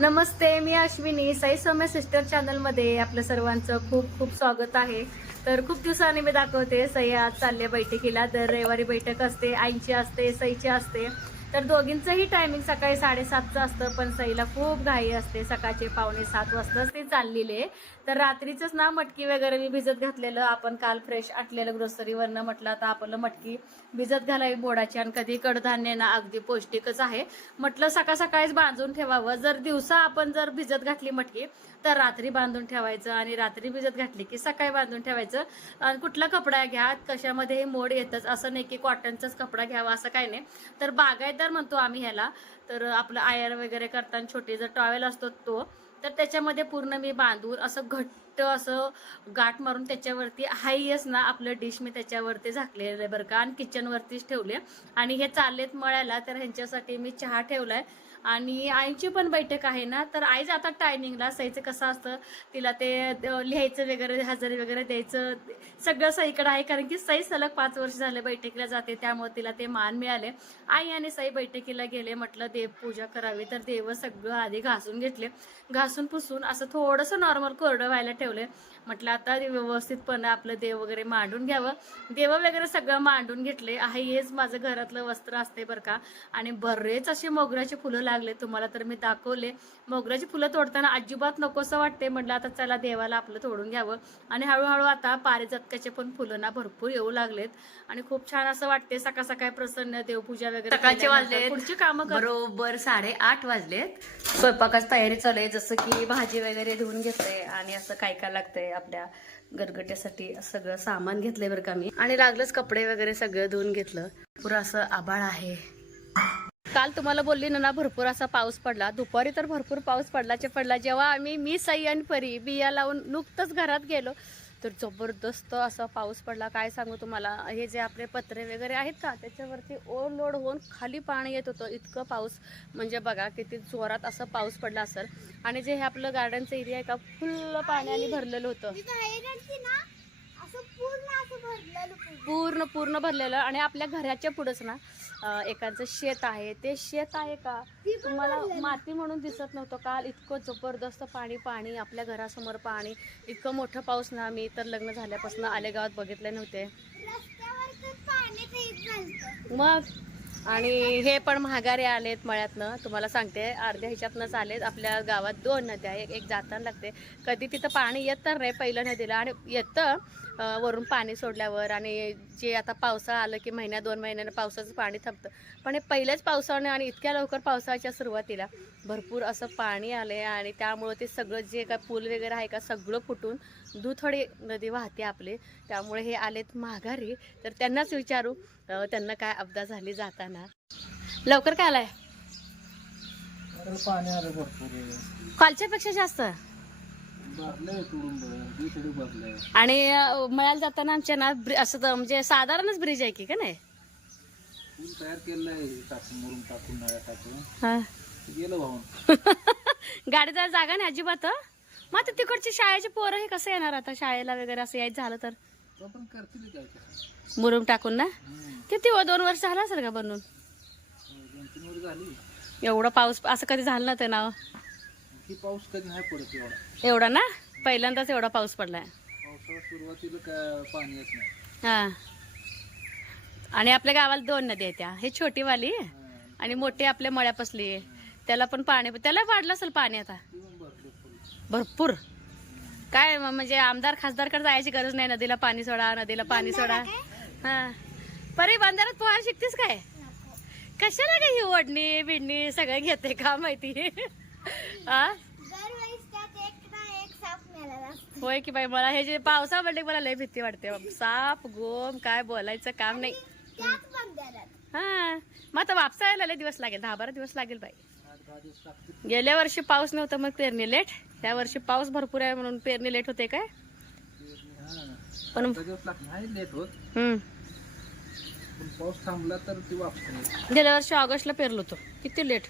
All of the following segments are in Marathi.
नमस्ते मी अश्विनी. साई सौम्य सिस्टर चॅनलमध्ये आपलं सर्वांचं खूप खूप स्वागत आहे. तर खूप दिवसांनी मी दाखवते सई आज चालले बैठकीला. दर रविवारी बैठक असते आईची असते सईची असते. तर दोघींचंही टायमिंग सकाळी साडेसातचं असतं पण सईला खूप घाई असते. सकाळचे पावणे सात वाजताच ते चाललेले आहे. तर रात्रीचंच ना मटकी वगैरे मी भिजत घातलेलं आपण काल फ्रेश आटलेलं ग्रोसरीवरनं म्हटलं आता आपलं मटकी भिजत घालावी बोडाची आणि कधी कडधान्य ना अगदी पौष्टिकच आहे. म्हटलं सकाळ सकाळीच बांधून ठेवावं. जर दिवसा आपण जर भिजत घातली मटकी तर रात्री बांधून ठेवायचं आणि रात्री भिजत घातली की सकाळी बांधून ठेवायचं. आणि कुठला कपडा घ्या कशामध्ये मोड येतच असं नाही की कॉटनचाच कपडा घ्यावा असं काही नाही. तर बागायतदार म्हणतो आम्ही ह्याला तर आपलं आयर वगैरे करताना छोटे जर टॉवेल असतो तो तर त्याच्यामध्ये पूर्ण मी बांधून असं घट्ट असं गाठ मारून त्याच्यावरती हायस ना आपलं डिश मी त्याच्यावरती झाकलेलं आहे बरं का. आणि किचनवरतीच ठेवले आणि हे चाललेत मळायला तर ह्यांच्यासाठी मी चहा ठेवलाय. आणि आईची पण बैठक आहे ना तर आई जातात टायमिंगला सहीचं कसं असतं तिला ते लिहायचं वगैरे हजेरी वगैरे द्यायचं सगळं सहीकडं आहे कारण की सई सलग पाच वर्ष झाले बैठकीला जाते त्यामुळे तिला ते मान मिळाले. आई आणि सई बैठकीला गेले म्हटलं देवपूजा करावी तर देव सगळं आधी घासून घेतले. घासून पुसून असं थोडंसं नॉर्मल कोरडं व्हायला ठेवले. म्हटलं आता व्यवस्थितपणे आपलं देव वगैरे मांडून घ्यावं. देव वगैरे सगळं मांडून घेतले. आहे हेच माझं घरातलं वस्त्र असते बरं का. आणि बरेच असे मोगऱ्याचे फुलं लागले तुम्हाला तर मी दाखवले. मोगऱ्याची फुलं तोडताना अजिबात नकोसं वाटते म्हटलं आता चला देवाला आपलं तोडून घ्यावं. आणि हळूहळू आता पारिजातकाचे पण फुलं ना भरपूर येऊ लागलेत. आणि खूप छान असं वाटते सकाळ सकाळी प्रसन्न देवपूजा वगैरे सकाळचे वाजलेत. पुढची कामं बरोबर साडे आठ वाजलेत. स्वयंपाकाची तयारी चालू आहे जसं की भाजी वगैरे धुवून घेतले आणि असं काय काय लागतंय आपल्या गरगट्यासाठी सगळं सामान घेतलंय बरं का मी. आणि लागलंच कपडे वगैरे सगळं धुवून घेतलं. पुरं असं आबाळ आहे. काल तुम्हाला बोलली ना ना भरपूर असा पाऊस पडला. दुपारी तर भरपूर पाऊस पडलाचे पडला. जेव्हा आम्ही मी सई आणि परी बिया लावून नुकतंच घरात गेलो तर जबरदस्त असा पाऊस पडला. काय सांगू तुम्हाला? हे जे आपले पत्रे वगैरे आहेत का त्याच्यावरती ओव्हरलोड होऊन खाली पाणी येत होतं. इतकं पाऊस. म्हणजे बघा किती जोरात असं पाऊस पडला असेल. आणि जे हे आपलं गार्डनचं एरिया आहे का फुल्ल पाण्याने भरलेलं होतं. पूर्ण पूर्ण. भरलेलं आणि आपल्या घराच्या पुढंच ना एकाचं शेत आहे. ते शेत आहे का? तुम्हाला माती म्हणून दिसत नव्हतं. काल इतकं जबरदस्त पाणी पाणी आपल्या घरासमोर पाणी. इतकं मोठं पाऊस ना मी तर लग्न झाल्यापासून आले गावात बघितले नव्हते. मग? आणि हे पण महागारे आलेत मळ्यातनं. तुम्हाला सांगते अर्ध्या ह्याच्यातनंच आलेत आपल्या गावात दोन नद्या एक एक जाताना लागते. कधी तिथं पाणी येत तर नाही पहिलं नदीला. आणि येतं वरून पाणी सोडल्यावर आणि जे आता पावसाळा आलं की महिन्या दोन महिन्यानं पावसाचं पाणी थांबतं. पण हे पहिल्याच पावसाने आणि इतक्या लवकर पावसाळ्याच्या सुरुवातीला भरपूर असं पाणी आले आणि त्यामुळं ते सगळं जे काय पूल वगैरे आहे का सगळं फुटून दुथडी नदी वाहते आपले. त्यामुळे हे आलेत माघारी. तर त्यांनाच विचारू त्यांना काय अपघात झाली जाताना. लवकर काय आलाय? अरे पाणी आलं भरपूर. कालच्या पेक्षा जास्त? आणि अं, मळ्याला जाताना आमच्या ना असं म्हणजे साधारणच ब्रिज आहे की का नाही? तयार टाकून टाकून टाकून. हा. गाडी जायला जागा नाही अजिबात हं? मग आता तिकडची शाळेची पोरं हे कसं येणार आता? शाळेला वगैरे असं यायचं झालं तर? तो मुरुम टाकून ना. किती हो दोन वर्ष झालं असेल का बनून? झाली. एवढं पाऊस असं कधी झालं ना की पाऊस कधी नाही पडत एवढा. एवढा ना? पहिल्यांदाच एवढा पाऊस पडलाय. पावसाळा सुरुवातीला काय पाणी येत नाही. हा. आणि आपल्या गावाला दोन नद्या आहेत त्या. हे छोटी वाली हा. आणि मोठी आपल्या मळ्यापसली. त्याला पण पाणी त्याला वाढलं असेल पाणी आता. ती पण भरपूर. काय म- म्हणजे आमदार खासदारकडे जायची गरज नाही. नदीला पाणी सोडा नदीला पाणी सोडा. हा. परी बांधारात पोहायला शिकतेस काय? कशाला काय ही ओढणी बिडणी सगळं घेते का माहिती? होय की बाई मला हे जे पावसा पडले मला लय भीती वाटते. साप गोम काय बोलायचं काम नाही. हा. मग आता वापसा यायला लय दिवस लागेल दहा बारा दिवस लागेल बाई. गेल्या वर्षी पाऊस नव्हता मग पेरणी लेट. या वर्षी पाऊस भरपूर आहे म्हणून पेरणी लेट होते काय? पण लेट होत. पाऊस थांबला तर गेल्या वर्षी ऑगस्टला पेरलो होतो. किती लेट?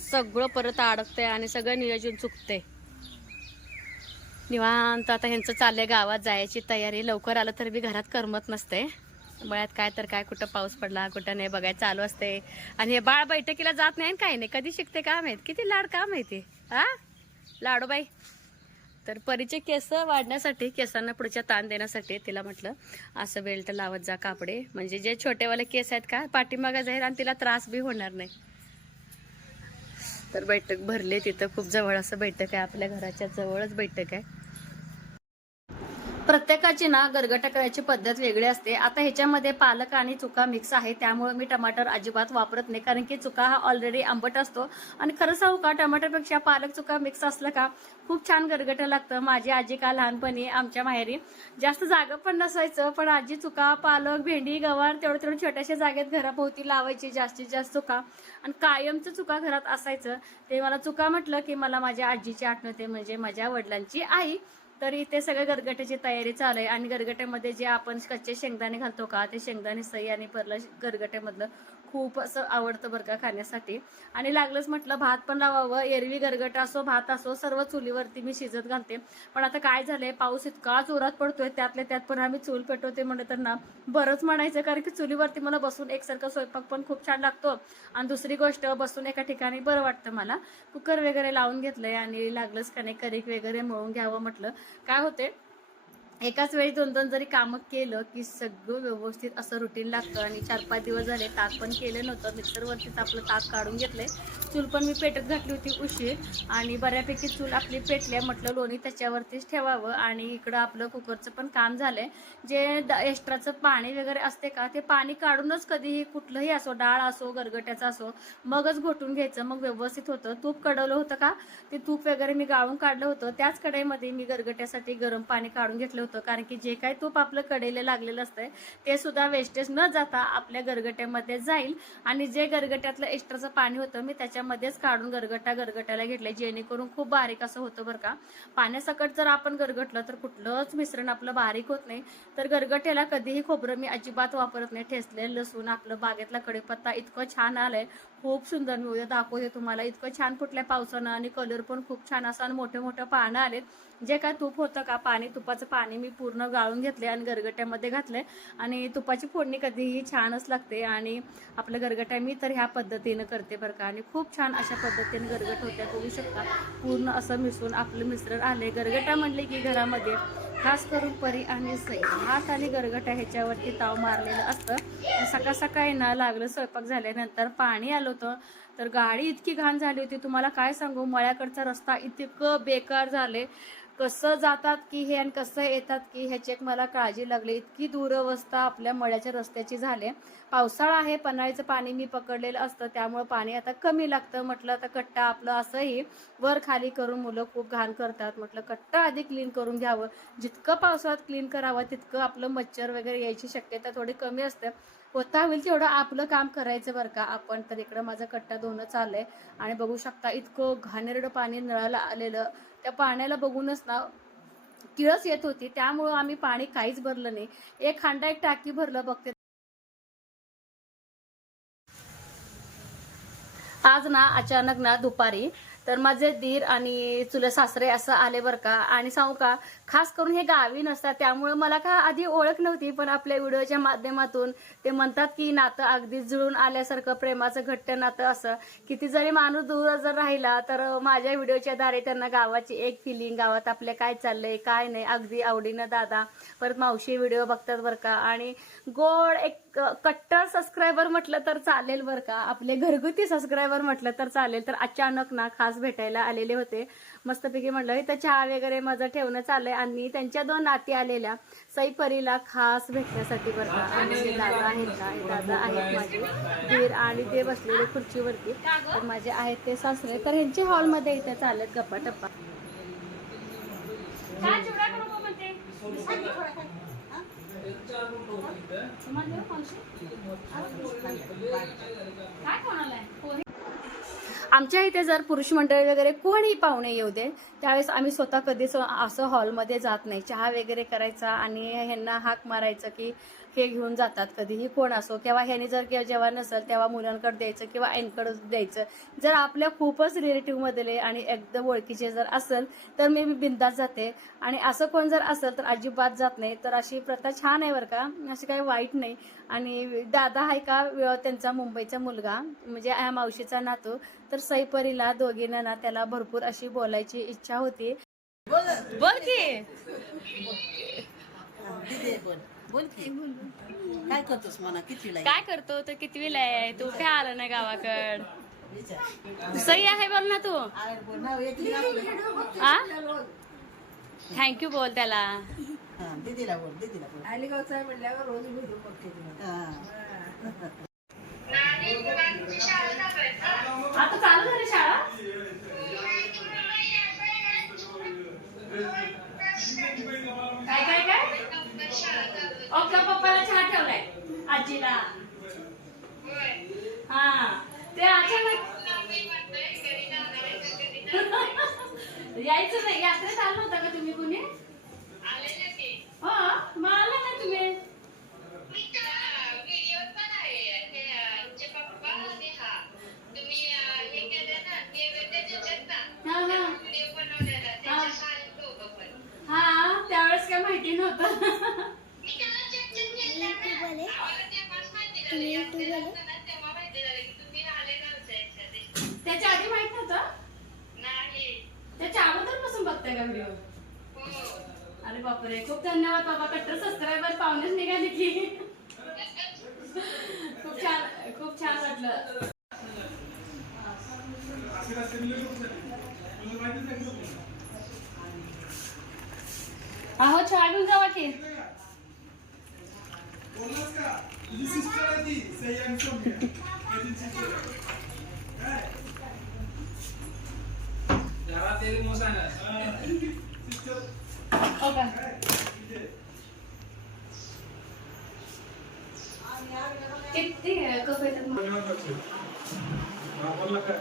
सगळं परत अडकतंय आणि सगळं नियोजन चुकतंय. निवांत आता ह्यांचं चाललंय गावात जायची तयारी. लवकर आलं तर बी घरात करमत नसते. मळ्यात काय तर काय कुठं पाऊस पडला कुठं नाही बघायचं चालू असते. आणि हे बाळ बैठकीला जात नाही आणि काही नाही. कधी शिकते का माहीत किती लाड का माहिती हा लाडोबाई. तर परीचे केस वाढण्यासाठी केसांना पुढच्या ताण देण्यासाठी तिला म्हटलं असं बेल्ट लावत जा कापडे. म्हणजे जे छोटेवाले केस आहेत का पाठीमागा जाईल आणि तिला त्रास बी होणार नाही. तर बैठक भरले. तिथं खूप जवळ असं बैठक आहे. आपल्या घराच्या जवळच बैठक आहे. प्रत्येकाची ना गरगटा करायची पद्धत वेगळी असते. आता ह्याच्यामध्ये पालक आणि चुका मिक्स आहे त्यामुळे मी टमाटर अजिबात वापरत नाही. कारण की चुका हा ऑलरेडी आंबट असतो. आणि खरं सांगू का टमाटरपेक्षा पालक चुका मिक्स असलं का खूप छान गरगटं लागतं. माझी आजी का लहानपणी आमच्या माहेरी जास्त जागा पण नसायचं पण आजी चुका पालक भेंडी गवार तेवढं तेवढं छोट्याशा जागेत घराभोवती लावायची जास्तीत जास्त चुका. आणि कायमचं चुका घरात असायचं. ते मला चुका म्हटलं की मला माझ्या आजीची आठवते म्हणजे माझ्या वडिलांची आई. तर इथे सगळ्या गरगट्याची तयारी चालू आहे. आणि गरगट्यामध्ये जे आपण कच्चे शेंगदाणे घालतो का ते शेंगदाणे सई आणि परला गरगट्यामधलं खूप असं आवडतं बरं का खाण्यासाठी. आणि लागलंच म्हटलं भात पण लावावं. एरवी गरगट असो भात असो सर्व चुलीवरती मी शिजत घालते. पण आता काय झालंय पाऊस इतका जोरात पडतोय त्यातल्या त्यात पण आम्ही चूल पेटवते म्हणलं तर ना बरंच म्हणायचं कारण की चुलीवरती मला बसून एकसारखा स्वयंपाक पण खूप छान लागतो. आणि दुसरी गोष्ट बसून एका ठिकाणी बरं वाटतं मला. कुकर वगैरे लावून घेतलंय आणि लागलंच का नाही करिक वगैरे मळून घ्यावं म्हटलं. काय होते एकाच वेळी दोन दोन जरी कामं केलं की सगळं व्यवस्थित असं रुटीन लागतं आणि चार पाच दिवस झाले ताक पण केलं नव्हतं. मिक्सरवरतीच आपलं ताक काढून घेतलंय. चूल पण मी पेटत घातली होती उशीर आणि बऱ्यापैकी चूल आपली पेटल्या म्हटलं लोणी त्याच्यावरतीच ठेवावं आणि इकडं आपलं कुकरचं पण काम झालंय. जे द- एक्स्ट्राचं पाणी वगैरे असते का ते पाणी काढूनच कधीही कुठलंही असो डाळ असो गरगट्याचा असो मगच घोटून घ्यायचं मग व्यवस्थित होतं. तूप कडवलं होतं का? ते तूप वगैरे मी गाळून काढलं होतं. त्याच कढईमध्ये मी गरगट्यासाठी गरम पाणी काढून घेतलं होतं. कारण की जे काही तूप आपलं कढईला लागलेलं असतंय ते सुद्धा वेस्टेज न जाता आपल्या गरगट्यामध्ये जाईल. आणि जे गरगट्यातलं एक्स्ट्राचं पाणी होतं मी त्याच्यामध्येच काढून गरगटा गरगट्याला घेतले जेणेकरून खूप बारीक असं होतं बरं का. पाण्यासकट जर आपण गरगटलं तर कुठलंच मिश्रण आपलं बारीक होत नाही. तर गरगट्याला कधीही खोबरं मी अजिबात वापरत नाही. ठेसले लसूण आपलं बागेतला कडीपत्ता इतकं छान आलंय. खूप सुंदर मी उद्या दाखवते तुम्हाला. इतकं छान फुटल्या पावसानं आणि कलर पण खूप छान असं आणि मोठे मोठे पानं आलेत. जे काय तूप होतं का पाणी तुपाचं पाणी मी पूर्ण गाळून घेतले आणि गरगट्यामध्ये घातले आणि तुपाची फोडणी कधीही छानच लागते आणि आपलं गरगट्या मी तर ह्या पद्धतीनं करते बरं का. आणि खूप छान अशा पद्धतीने गरगट होत्या बघू शकता. पूर्ण असं मिसळून आपलं मिश्रण आले गरगटा म्हणले की घरामध्ये खास करून परी आणि सई हात आणि गरगटा ह्याच्यावरती ताव मारलेलं असतं. सकाळ सकाळी ना लागलं स्वयंपाक झाल्यानंतर पाणी आलं होतं. तर गाडी इतकी घाण झाली होती. तुम्हाला काय सांगू? मळ्याकडचा रस्ता इतकं बेकार झाले कसं जातात की हे आणि कसं येतात की ह्याची एक मला काळजी लागली. इतकी दुरवस्था आपल्या मळ्याच्या रस्त्याची झाली. पावसाळा आहे पन्हाळीचं पाणी मी पकडलेलं असतं त्यामुळं पाणी आता कमी लागतं. म्हटलं आता कट्टा आपलं असंही वर खाली करून मुलं खूप घाण करतात. म्हटलं कट्टा आधी क्लीन करून घ्यावं. जितकं पावसाळ्यात क्लीन करावं तितकं आपलं मच्छर वगैरे यायची शक्यता थोडी कमी असते. होता होईल तेवढं आपलं काम करायचं बरं का. आपण तर इकडं माझा कट्टा धुणं चाललंय. आणि बघू शकता इतकं घाणेरडं पाणी नळाला आलेलं. त्या पाण्याला बघूनच ना किळस येत होती. त्यामुळं आम्ही पाणी काहीच भरलं नाही. एक हांडा एक टाकी भरलं बघते. आज ना अचानक ना दुपारी तर माझे दीर आणि चुले सासरे असं आले बरं का? आणि सांगू का? खास करून हे गावी नसतात त्यामुळे मला का आधी ओळख नव्हती पण आपल्या व्हिडिओच्या माध्यमातून ते म्हणतात की नातं अगदी जुळून आल्यासारखं प्रेमाचं घट्ट नातं असं. किती जरी माणूस दूर जर राहिला तर माझ्या व्हिडिओच्या द्वारे त्यांना गावाची एक फिलिंग गावात आपल्या काय चाललंय काय नाही अगदी आवडीनं दादा. परत मावशी व्हिडिओ बघतात बरं का. आणि गोड एक कट्टर सबस्क्रायबर म्हटलं तर चालेल बरं का. आपले घरगुती सबस्क्रायबर म्हटलं तर चालेल. तर अचानक ना खास भेटायला आलेले होते. मस्तपैकी म्हटलं इथं चहा वगैरे माझं ठेवणं चाललंय. आणि त्यांच्या दोन नाती आलेल्या सईपरीला खास भेटण्यासाठी बरं आणि दादा आहेत का हे दादा आहेत माझे. दीर आणि ते बसलेले खुर्चीवरती. तर माझे आहेत ते सासरे. तर ह्यांचे हॉलमध्ये इथे चालत गप्पा टप्पा आमच्या इथे जर पुरुष मंडळी वगैरे कोणी पाहुणे येऊ दे त्यावेळेस आम्ही स्वतः कधीच असं हॉलमध्ये जात नाही. चहा वगैरे करायचा आणि ह्यांना हाक मारायचं की हे घेऊन जातात कधीही कोण असो. किंवा ह्यानी जर जेव्हा नसेल तेव्हा मुलांकडे द्यायचं किंवा आईंकडे द्यायचं. जर आपल्या खूपच रिलेटिव्ह मधले आणि एकदम ओळखीचे जर असेल तर मी बिंदात जाते. आणि असं कोण जर असेल तर अजिबात जात नाही. तर अशी प्रथा छान आहे बरं का. अशी काही वाईट नाही. आणि दादा आहे का त्यांचा मुंबईचा मुलगा म्हणजे या मावशीचा नातू तर सईपरीला दोघींना ना त्याला भरपूर अशी बोलायची इच्छा होती. बोल की. बोल की काय करतोस म्हणा कितीला आहे? काय करतो कितवीला आहे तू काय आला नाही गावाकड. सई आहे बोल ना तू बोल ना. हा थँक्यू बोल त्याला हा, दीदीला बोल दीदीला बोल अलिगावचा म्हणल्यावर रोज भेटू बघते तुला हा. आता चालू झाली शाळा काय काय काय ओके पप्पाला चहा ठेवलाय आजीला. हा ते अचानक यायचं नाही यात्रेत आलं होता का तुम्ही कुणी? हो मग आला ना तुम्ही? हा हा. हा त्यावेळेस काय माहिती नव्हतं. त्याच्या आधी माहीत नव्हतं? त्याच्या अगोदरपासून बघताय का व्हिडिओ अरे बापरे खूप धन्यवाद बाबा. कट्टर सबस्क्रायबर पाहुणेच निघाले की. खूप छान खूप छान वाटलं. अहो चहा घेऊन जावा की? घरात तेरी मोसाना हो का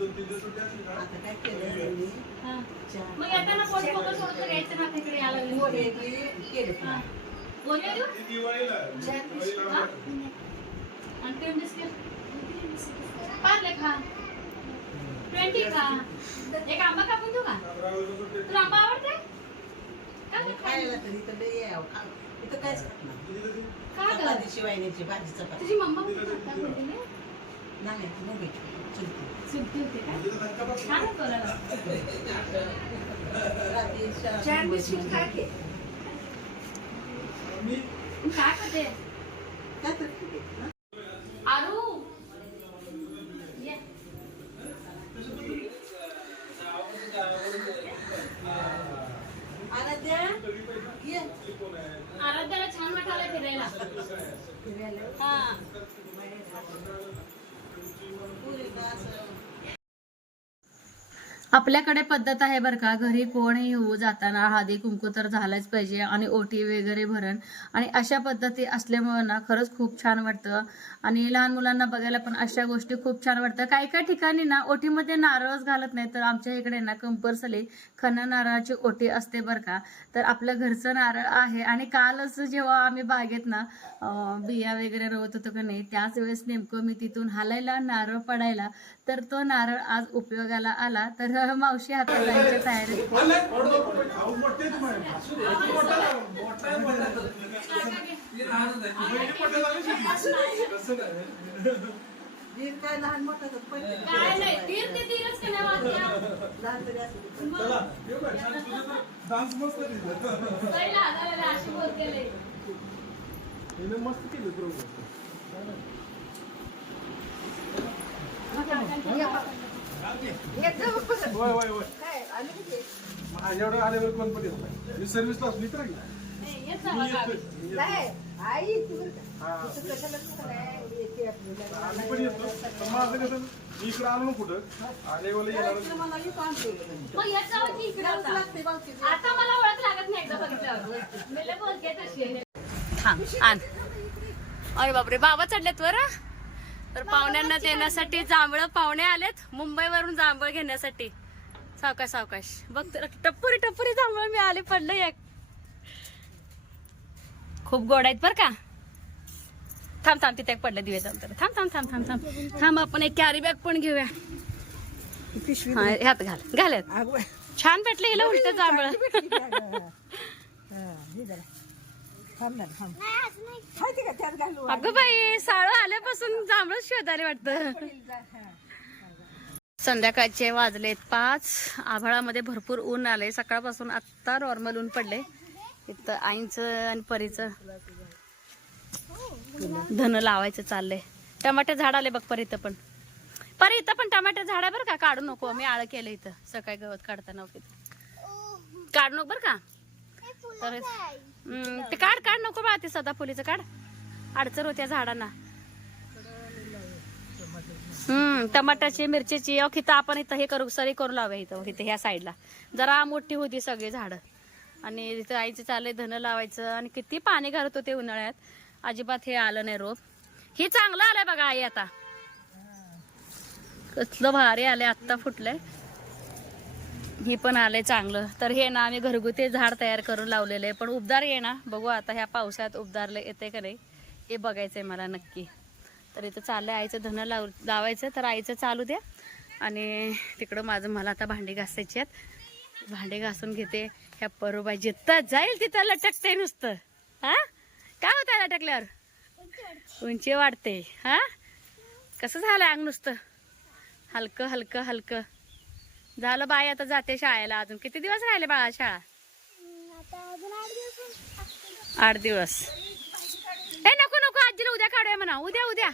किती आता काय केलं? हा. मग येताना पोट पोकळ सोडून तर यायचं ना तिकडे यायला लागलं. पोहे बी केले हा. बोलूया देऊ? हा? आणि क्रीम बिस्किट? पार्ले खा. ट्वेंटी खा. एक आंबा कापून देऊ का तुला आंबा आवडते का नाही खायला? खायला तर इथं लय आहे, खा. इथं कायच खात नाही. का गं? चपाती शिवायची भाजी चपाती तुझी मम्मा खातात चार बिस्किट. काय खाते काय. हा? आरू! ये. आराध्या ये. आराध्याला छान वाटायला फिरायला. हा. पुरीला असं आपल्याकडे पद्धत आहे बरं का. घरी कोणही येऊ जाताना हळदी कुंकू तर झालाच पाहिजे आणि ओटी वगैरे भरण. आणि अशा पद्धती असल्यामुळे ना खरंच खूप छान वाटतं. आणि लहान मुलांना बघायला पण अशा गोष्टी खूप छान वाटतं. काही काही ठिकाणी ना ओटीमध्ये नारळच घालत नाही तर आमच्या इकडे ना कंपल्सरी खना नारळाची ओटी असते बरं का. तर आपलं घरचं नारळ आहे आणि कालच जेव्हा आम्ही बागेत ना बिया वगैरे रवत होतो का नाही त्याच वेळेस नेमकं मी तिथून हालायला नारळ पडायला तर तो नारळ आज उपयोगाला आला. तर मावशी हातात जायच्या तयारीत. दीर काय लहान मोठा तर पहिले काय नाही तीर ते तीरच का आल्यावर कोण पण येत मी सर्व्हिसला असली तर आई तू हा. तू कशाला काय आम्ही पण येतो पण माझं कसं मी इकडे आलो ना कुठं आल्यावर येणार मग आता. मला ओळख लागत नाही एकदा बघितल्यावर बोलते तशी आहे. थांब आण अरे बापरे बाबा चढल्यात वर तर पाहुण्यांना देण्यासाठी जांभळं. पाहुणे आलेत मुंबईवरून जांभळ घेण्यासाठी. सावकाश सावकाश. बघ तर टप्पुरी टप्पुरी जांभळ मी आले पडलं एक. खूप गोड आहेत बर का? थांब थांब तिथे एक पडलं दिवे थांब तर. थांब थांब थांब थांब थांब. थांब आपण एक कॅरी बॅग पण घेऊया. हा ह्यात घाल. घाल ह्यात. अगं बाई. छान भेटले गेलं उलट जांभळ. हे जरा. थांब ना, थांब. माहिती का त्यात घालू अगं बाई साळू आल्यापासून जांभळ शोधायला वाटतं. संध्याकाळचे वाजलेत पाच. आभाळामध्ये भरपूर ऊन आले सकाळपासून आत्ता नॉर्मल ऊन पडले. इथं आईचं आणि परीचं धन लावायचं चाललंय. टमाटे झाड आले बघ परी इथं पण. परी इथं पण टमाटे झाड आहे बरं का? काढू नको. मी आळ केलं इथं. सकाळी गवत काढताना काढू नको बरं का? तर हम्म, ते काढ काढ नको बा ते सदाफुलीचं काढ. अडचण होत्या झाडांना. हम्म टमाटाची मिरचीची अहो इथं आपण इथं हे करू सरी करू लावूया इथं इथं ह्या साईडला. जरा मोठी होती सगळी झाडं. आणि इथं आईचं चाललंय धन लावायचं आणि किती पाणी घालत होते उन्हाळ्यात. अजिबात हे आलं नाही रोप. ही चांगलं आलंय बघा आई आता. कसलं भारी आलंय आत्ता फुटलंय. हे पण आलंय चांगलं. तर हे ना आम्ही घरगुती झाड तयार करून लावलेलं आहे. पण उबदार ये ना बघू आता ह्या पावसात उबदारलं येते का नाही हे बघायचंय मला नक्की. तर इथं चाललंय आईचं धनं लाव लावायचं तर आईचं चालू द्या. आणि तिकडं माझं मला आता भांडी घासायची आहेत. भांडे घासून घेते. ह्या परोबाई जिथं जाईल तिथं लटकते नुसतं. हा? काय होतं लटकल्यावर? उंची वाढते. हा? कसं झालं अंग नुसतं? हलकं हलकं हलकं. झालं बाई आता जाते शाळेला अजून. किती दिवस राहिले बाळा शाळा? आठ दिवस. ए नको नको आजीला उद्या काढूया म्हणा. उद्या उद्या.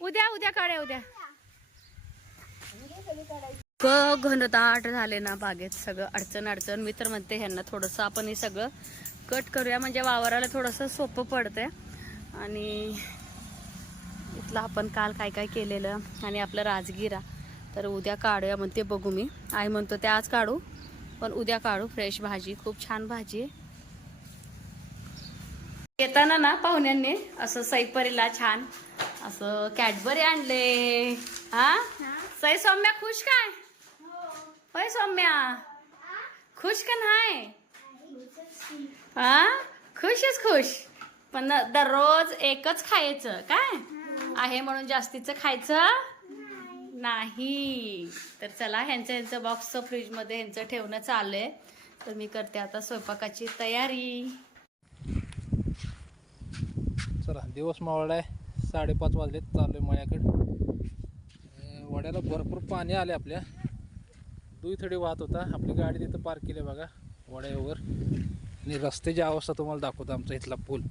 उद्या उद्या काढूया उद्या. क घनदाट झाले ना बागेत सगळं. अडचण अडचण. मी तर म्हणते ह्यांना थोडंसं आपण हे सगळं कट करूया. म्हणजे वावराला थोडंसं सोपं पडतंय. आणि इथलं आपण काल काय काय केलेलं आणि आपलं राजगिरा. तर उद्या काढूया म्हणते बघू मी. आई म्हणतो ते आज काढू पण उद्या काढू. फ्रेश भाजी खूप छान भाजी आहे. येताना ना पाहुण्यांनी असं सैपरीला छान असं कॅडबरी आणले. हा? सई सौम्या खुश काय? होय सौम्या. खुश का नाही? हा? खुशच खुश. पण दररोज एकच खायचं काय? आहे म्हणून जास्तीचं खायचं? नाही. तर चला ह्यांचं ह्यांचं बॉक्स फ्रीजमध्ये ह्यांचं ठेवणं चाललंय तर मी करते आता स्वयंपाकाची तयारी. चला दिवस मावळलाय. साडेपाच वाजले चाललोय आहे अं, वड्याला भरपूर पाणी आले आपल्या. दुई थडी वाहत होता. आपली गाडी तिथं पार्क केली बघा वड्यावर. आणि रस्त्याची अवस्था तुम्हाला दाखवतो आमचा इथला पूल.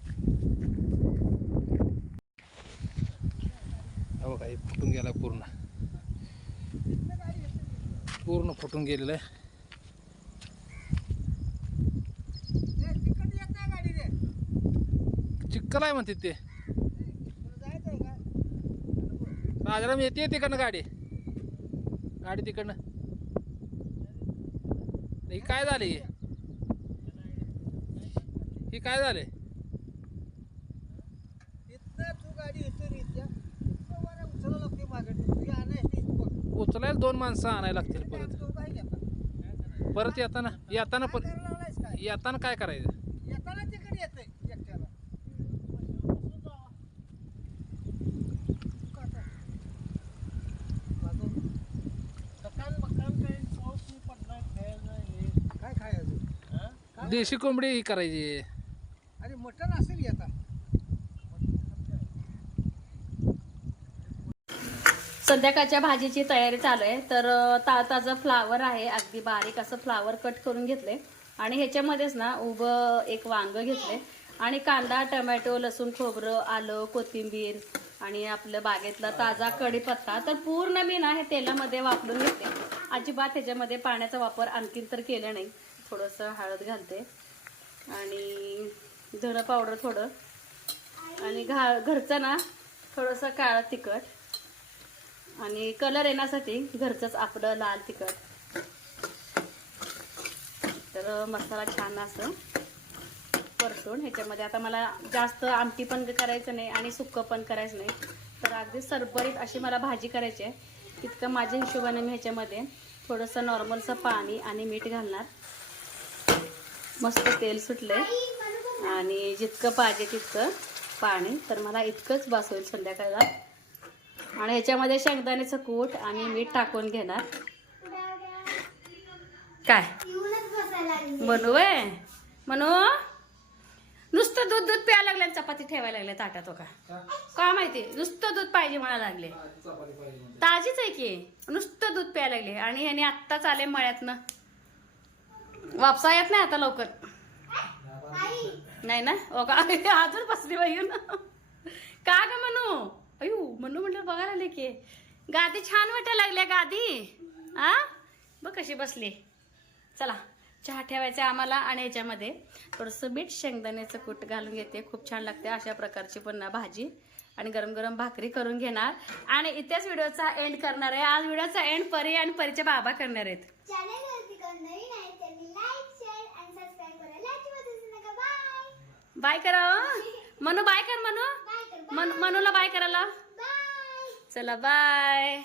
बघा हे फुटून गेला पूर्ण. पूर्ण फुटून गेलेलं आहे. चिक्कल आहे म्हणते ते. राजाराम येते तिकडनं गाडी. गाडी तिकडनं. ही काय झाले? ही काय झाले? उचलायला दोन माणसं आणायला लागतील परत. परत येताना येताना पण येताना काय करायचं? काय खायचं? देशी कोंबडी ही करायची अरे मटण असेल की आता संध्याकाळच्या भाजीची तयारी चालू आहे. तर ता ताजं फ्लावर आहे. अगदी बारीक असं फ्लावर कट करून घेतले आणि ह्याच्यामध्येच ना उभं एक वांगं घेतले आणि कांदा टमॅटो लसूण खोबरं आलं कोथिंबीर आणि आपलं बागेतला ताजा कढीपत्ता. तर पूर्ण मी ना हे तेलामध्ये वापरून घेते. अजिबात ह्याच्यामध्ये पाण्याचा वापर आणखीन तर केला नाही. थोडंसं हळद घालते. आणि धणं पावडर थोडं. आणि घा घरचं ना थोडंसं काळं तिखट. आणि कलर येण्यासाठी घरचंच आपलं लाल तिखट. तर मसाला छान असं परतून ह्याच्यामध्ये. आता मला जास्त आमटी पण करायचं नाही आणि सुक्कं पण करायचं नाही. तर अगदी सरभरीत अशी मला भाजी करायची आहे. तितकं माझ्या हिशोबाने मी ह्याच्यामध्ये थोडंसं नॉर्मलचं पाणी आणि मीठ घालणार. मस्त तेल सुटलंय. आणि जितकं पाहिजे तितकं पाणी. तर मला इतकंच बस होईल संध्याकाळला. आणि ह्याच्यामध्ये शेंगदाण्याचं कूट आणि मीठ टाकून घेणार. काय? म्हणू वय म्हणू नुसतं दूध दूध प्यायला लागले चपाती ठेवायला लागले ताटात हो का का माहिती? नुसतं दूध पाहिजे म्हणायला लागले. ताजीच आहे की. नुसतं दूध प्यायला लागले. आणि ह्याने आत्ताच आले मळ्यातनं. वापसा येत नाही आता लवकर. नाही ना? ओ का अजून बसली बाई येऊन. का ग म्हणू अयो म्हणू म्हटलं बघायला आले की. गादी छान वाटायला लागल्या गादी. आ? बघ कशी बसली. चला चहा ठेवायचा आम्हाला आणि याच्यामध्ये. थोडंसं मीठ शेंगदाण्याचं कूट घालून घेते. खूप छान लागते अशा प्रकारची पुन्हा भाजी. आणि गरम गरम भाकरी करून घेणार. आणि इथेच व्हिडिओचा एंड करणार आहे. आज व्हिडिओचा एंड परी आणि परीचे बाबा करणार आहेत. बाय करा हो. मनू बाय कर कर मन मनूला बाय करायला. चला बाय